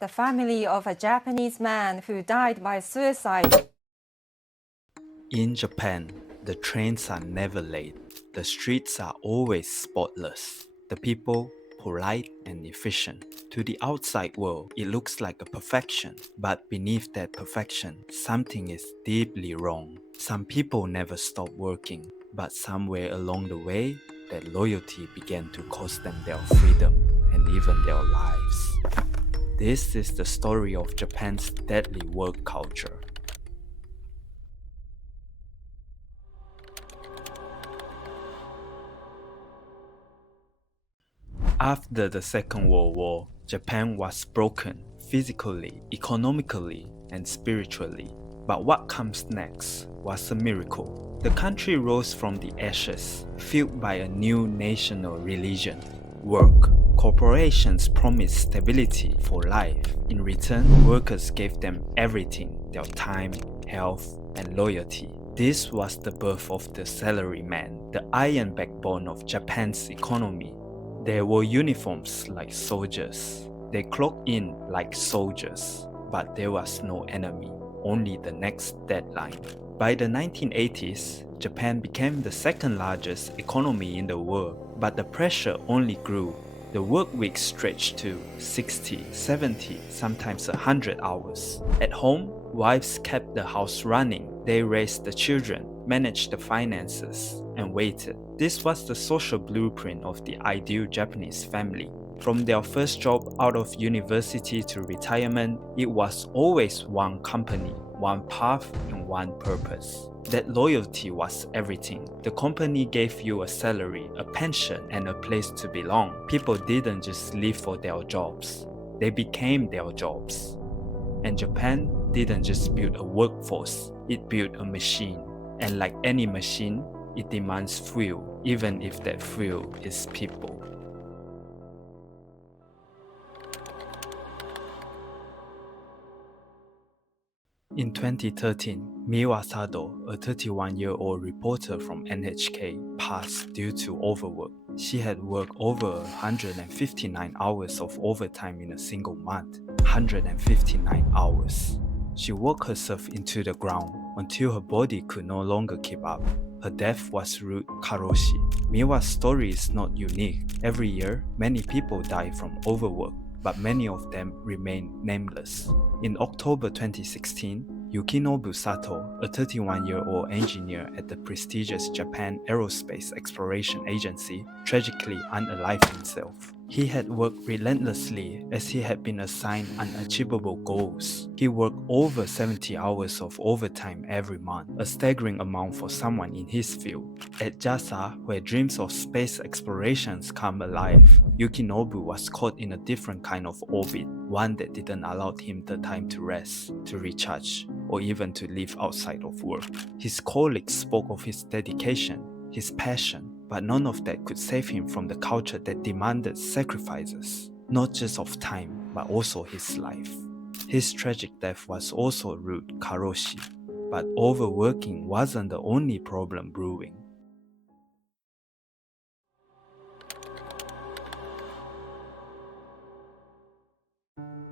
the family of a Japanese man who died by suicide. In Japan, the trains are never late. The streets are always spotless. The people, polite and efficient. To the outside world, it looks like a perfection. But beneath that perfection, something is deeply wrong. Some people never stop working. But somewhere along the way, that loyalty began to cost them their freedom and even their lives. This is the story of Japan's deadly work culture. After the Second World War, Japan was broken physically, economically, and spiritually. But what comes next was a miracle. The country rose from the ashes, fueled by a new national religion: work. Corporations promised stability for life. In return, workers gave them everything: their time, health, and loyalty. This was the birth of the salaryman, the iron backbone of Japan's economy. There were uniforms like soldiers. They clocked in like soldiers. But there was no enemy, only the next deadline. By the 1980s, Japan became the second largest economy in the world, but the pressure only grew. The work week stretched to 60, 70, sometimes 100 hours. At home, wives kept the house running. They raised the children, managed the finances, and waited. This was the social blueprint of the ideal Japanese family. From their first job out of university to retirement, it was always one company, one path, and one purpose. That loyalty was everything. The company gave you a salary, a pension, and a place to belong. People didn't just live for their jobs. They became their jobs. And Japan didn't just build a workforce, it built a machine. And like any machine, it demands fuel, even if that fuel is people. In 2013, Miwa Sado, a 31-year-old reporter from NHK, passed due to overwork. She had worked over 159 hours of overtime in a single month. 159 hours. She worked herself into the ground until her body could no longer keep up. Her death was ruled Karoshi. Miwa's story is not unique. Every year, many people die from overwork, but many of them remain nameless. In October 2016, Yukinobu Sato, a 31-year-old engineer at the prestigious Japan Aerospace Exploration Agency, tragically unalived himself. He had worked relentlessly as he had been assigned unachievable goals. He worked over 70 hours of overtime every month, a staggering amount for someone in his field. At JAXA, where dreams of space explorations come alive, Yukinobu was caught in a different kind of orbit, one that didn't allow him the time to rest, to recharge, or even to live outside of work. His colleagues spoke of his dedication, his passion, but none of that could save him from the culture that demanded sacrifices, not just of time, but also his life. His tragic death was also ruled Karoshi, but overworking wasn't the only problem brewing.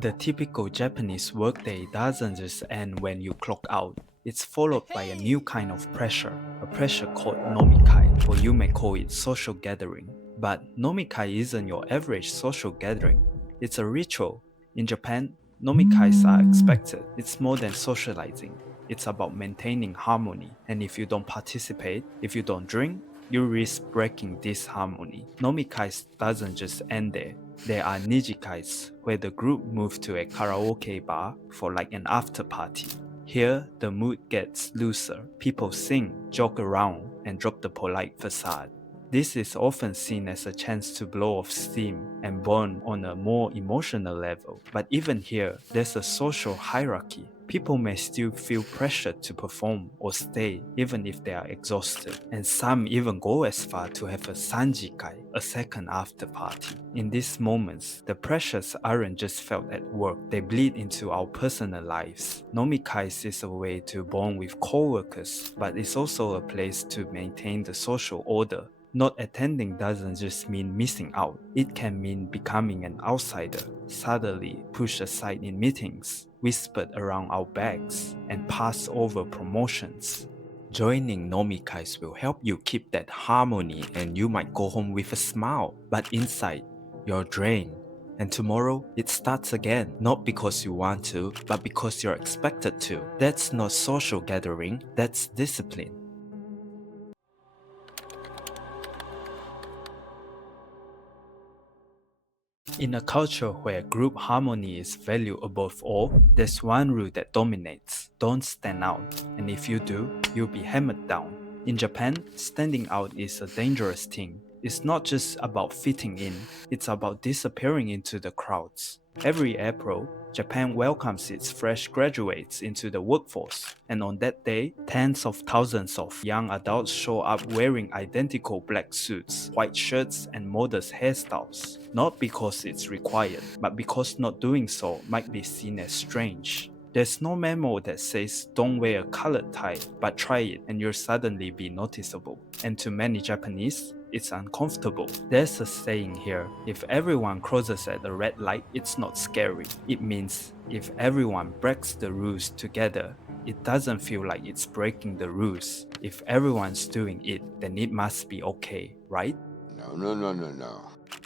The typical Japanese workday doesn't just end when you clock out. It's followed by a new kind of pressure, a pressure called Nomikai, or you may call it social gathering. But Nomikai isn't your average social gathering. It's a ritual. In Japan, Nomikais are expected. It's more than socializing. It's about maintaining harmony. And if you don't participate, if you don't drink, you risk breaking this harmony. Nomikais doesn't just end there. There are nijikais, where the group moves to a karaoke bar for like an after party. Here, the mood gets looser. People sing, joke around, and drop the polite facade. This is often seen as a chance to blow off steam and bond on a more emotional level. But even here, there's a social hierarchy. People may still feel pressured to perform or stay even if they are exhausted. And some even go as far to have a sanjikai, a second after party. In these moments, the pressures aren't just felt at work, they bleed into our personal lives. Nomikais is a way to bond with co-workers, but it's also a place to maintain the social order. Not attending doesn't just mean missing out. It can mean becoming an outsider, subtly pushed aside in meetings, whispered around our backs, and passed over promotions. Joining Nomikais will help you keep that harmony, and you might go home with a smile, but inside, you're drained. And tomorrow, it starts again, not because you want to, but because you're expected to. That's not social gathering, that's discipline. In a culture where group harmony is valued above all, there's one rule that dominates: don't stand out, and if you do, you'll be hammered down. In Japan, standing out is a dangerous thing. It's not just about fitting in, it's about disappearing into the crowds. Every April, Japan welcomes its fresh graduates into the workforce, and on that day, tens of thousands of young adults show up wearing identical black suits, white shirts, and modest hairstyles. Not because it's required, but because not doing so might be seen as strange. There's no memo that says don't wear a colored tie, but try it and you'll suddenly be noticeable. And to many Japanese, it's uncomfortable. There's a saying here: if everyone crosses at a red light, it's not scary. It means if everyone breaks the rules together, it doesn't feel like it's breaking the rules. If everyone's doing it, then it must be okay, right? No.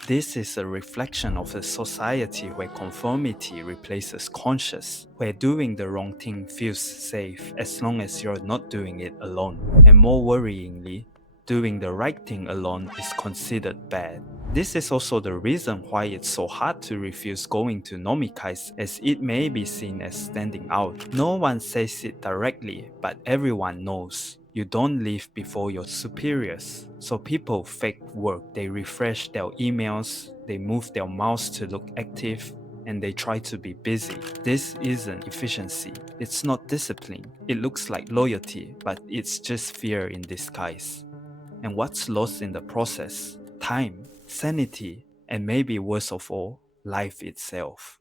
This is a reflection of a society where conformity replaces conscience, where doing the wrong thing feels safe as long as you're not doing it alone. And more worryingly, doing the right thing alone is considered bad. This is also the reason why it's so hard to refuse going to Nomikais, as it may be seen as standing out. No one says it directly, but everyone knows. You don't leave before your superiors. So people fake work. They refresh their emails, they move their mouse to look active, and they try to be busy. This isn't efficiency. It's not discipline. It looks like loyalty, but it's just fear in disguise. And what's lost in the process? Time, sanity, and maybe worst of all, life itself.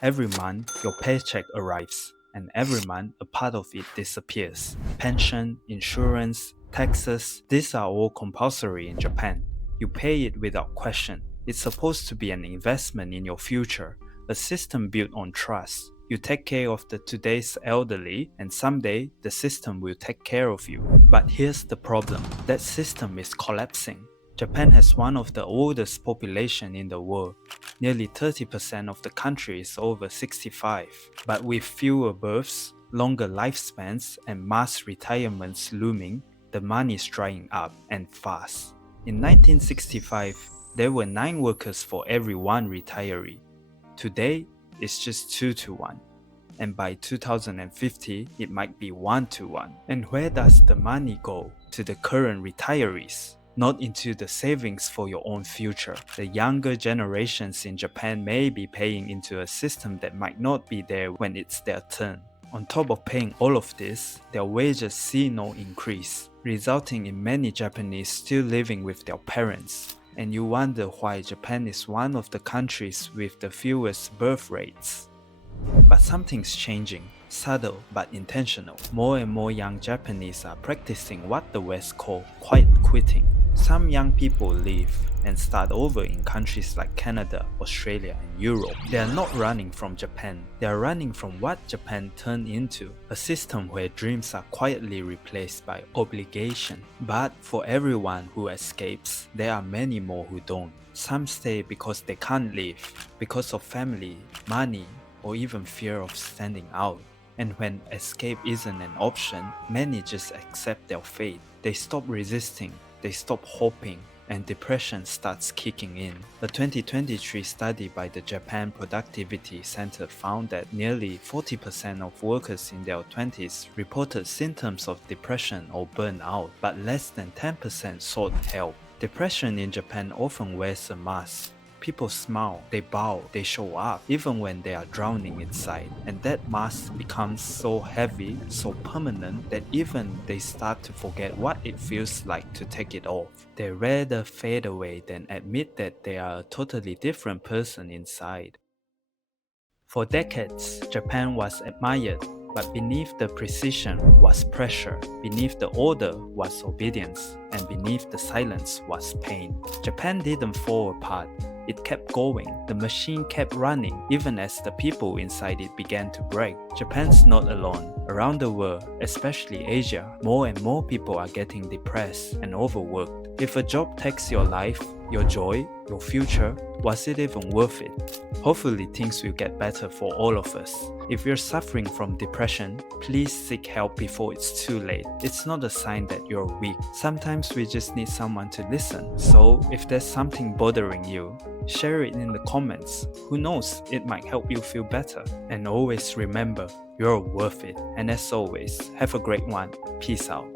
Every month, your paycheck arrives, and every month, a part of it disappears. Pension, insurance, taxes, these are all compulsory in Japan. You pay it without question. It's supposed to be an investment in your future, a system built on trust. You take care of the today's elderly, and someday the system will take care of you. But here's the problem: that system is collapsing. Japan has one of the oldest population in the world. Nearly 30% of the country is over 65. But with fewer births, longer lifespans, and mass retirements looming, the money is drying up, and fast. In 1965, there were 9 workers for every 1 retiree. Today, it's just 2 to 1. And by 2050, it might be 1 to 1. And where does the money go? To the current retirees, not into the savings for your own future. The younger generations in Japan may be paying into a system that might not be there when it's their turn. On top of paying all of this, their wages see no increase, resulting in many Japanese still living with their parents. And you wonder why Japan is one of the countries with the fewest birth rates. But something's changing, subtle but intentional. More and more young Japanese are practicing what the West call quiet quitting. Some young people leave and start over in countries like Canada, Australia, and Europe. They are not running from Japan, they are running from what Japan turned into, a system where dreams are quietly replaced by obligation. But for everyone who escapes, there are many more who don't. Some stay because they can't leave, because of family, money, or even fear of standing out. And when escape isn't an option, many just accept their fate. They stop resisting, they stop hoping, and depression starts kicking in. A 2023 study by the Japan Productivity Center found that nearly 40% of workers in their 20s reported symptoms of depression or burnout, but less than 10% sought help. Depression in Japan often wears a mask. People smile, they bow, they show up, even when they are drowning inside. And that mask becomes so heavy, so permanent, that even they start to forget what it feels like to take it off. They rather fade away than admit that they are a totally different person inside. For decades, Japan was admired. but beneath the precision was pressure, beneath the order was obedience, and beneath the silence was pain. Japan didn't fall apart. It kept going. The machine kept running, even as the people inside it began to break. Japan's not alone. Around the world, especially Asia, more and more people are getting depressed and overworked. If a job takes your life, your joy, your future, was it even worth it? Hopefully things will get better for all of us. If you're suffering from depression, please seek help before it's too late. It's not a sign that you're weak. Sometimes we just need someone to listen. So if there's something bothering you, share it in the comments. Who knows, it might help you feel better. And always remember, you're worth it. And as always, have a great one. Peace out.